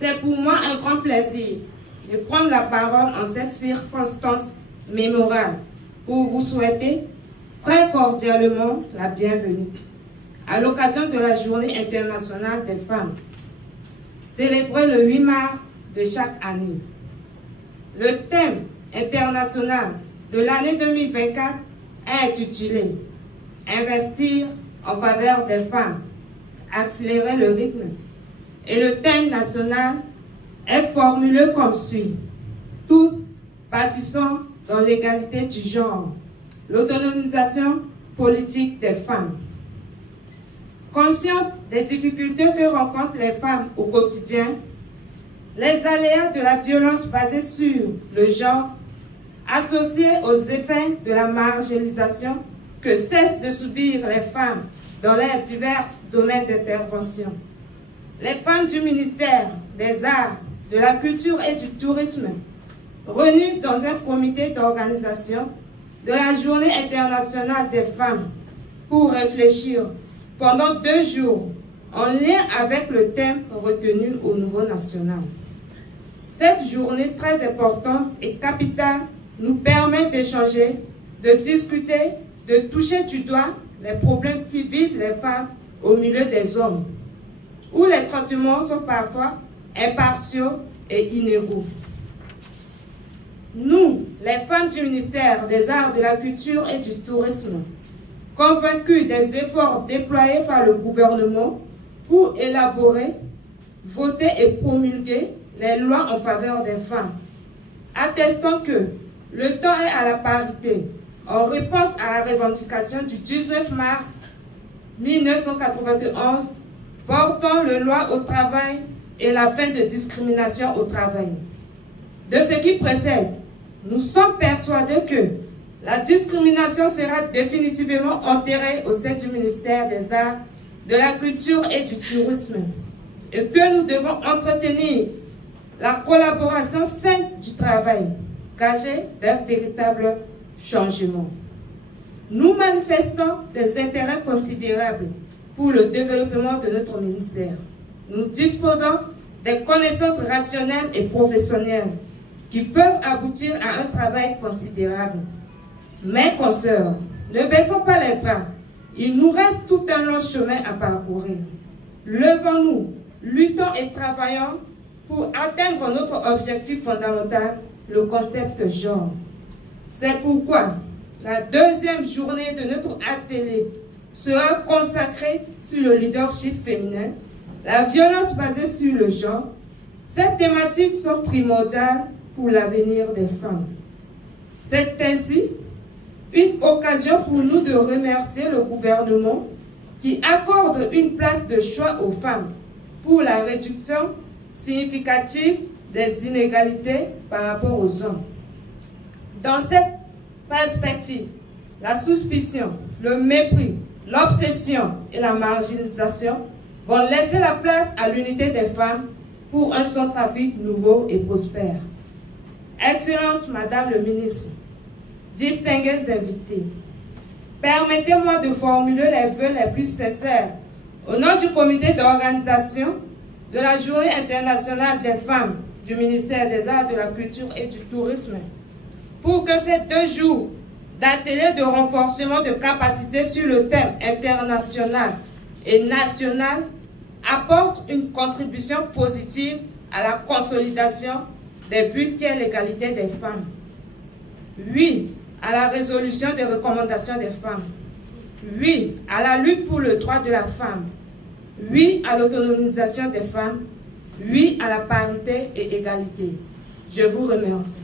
C'est pour moi un grand plaisir de prendre la parole en cette circonstance mémorable pour vous souhaiter très cordialement la bienvenue à l'occasion de la Journée internationale des femmes, célébrée le 8 mars de chaque année. Le thème international de l'année 2024 est intitulé « Investir en faveur des femmes, accélérer le rythme ». Et le thème national est formulé comme suit: tous bâtissons dans l'égalité du genre, l'autonomisation politique des femmes. Consciente des difficultés que rencontrent les femmes au quotidien, les aléas de la violence basée sur le genre, associés aux effets de la marginalisation que cessent de subir les femmes dans leurs divers domaines d'intervention, les femmes du ministère des Arts, de la Culture et du Tourisme, réunies dans un comité d'organisation de la Journée internationale des femmes pour réfléchir pendant 2 jours en lien avec le thème retenu au niveau national. Cette journée très importante et capitale nous permet d'échanger, de discuter, de toucher du doigt les problèmes qui vivent les femmes au milieu des hommes, où les traitements sont parfois impartiaux et inégaux. Nous, les femmes du ministère des Arts, de la Culture et du Tourisme, convaincus des efforts déployés par le gouvernement pour élaborer, voter et promulguer les lois en faveur des femmes, attestons que le temps est à la parité en réponse à la revendication du 19 mars 1991 portant le loi au travail et la fin de discrimination au travail. De ce qui précède, nous sommes persuadés que la discrimination sera définitivement enterrée au sein du ministère des Arts, de la Culture et du Tourisme, et que nous devons entretenir la collaboration saine du travail, gagée d'un véritable changement. Nous manifestons des intérêts considérables pour le développement de notre ministère. Nous disposons des connaissances rationnelles et professionnelles qui peuvent aboutir à un travail considérable. Mes consoeurs, ne baissons pas les bras. Il nous reste tout un long chemin à parcourir. Levons-nous, luttons et travaillons pour atteindre notre objectif fondamental, le concept genre. C'est pourquoi la 2e journée de notre atelier sera consacrée sur le leadership féminin, la violence basée sur le genre. Ces thématiques sont primordiales pour l'avenir des femmes. C'est ainsi une occasion pour nous de remercier le gouvernement qui accorde une place de choix aux femmes pour la réduction significative des inégalités par rapport aux hommes. Dans cette perspective, la suspicion, le mépris, l'obsession et la marginalisation vont laisser la place à l'unité des femmes pour un Centrafrique nouveau et prospère. Excellence, Madame le Ministre, distingués invités, permettez-moi de formuler les vœux les plus sincères au nom du comité d'organisation de la Journée internationale des femmes du ministère des Arts, de la Culture et du Tourisme, pour que ces 2 jours d'atelier de renforcement de capacités sur le thème international et national apportent une contribution positive à la consolidation des buts qui est l'égalité des femmes. Oui à la résolution des recommandations des femmes. Oui à la lutte pour le droit de la femme. Oui à l'autonomisation des femmes. Oui à la parité et égalité. Je vous remercie.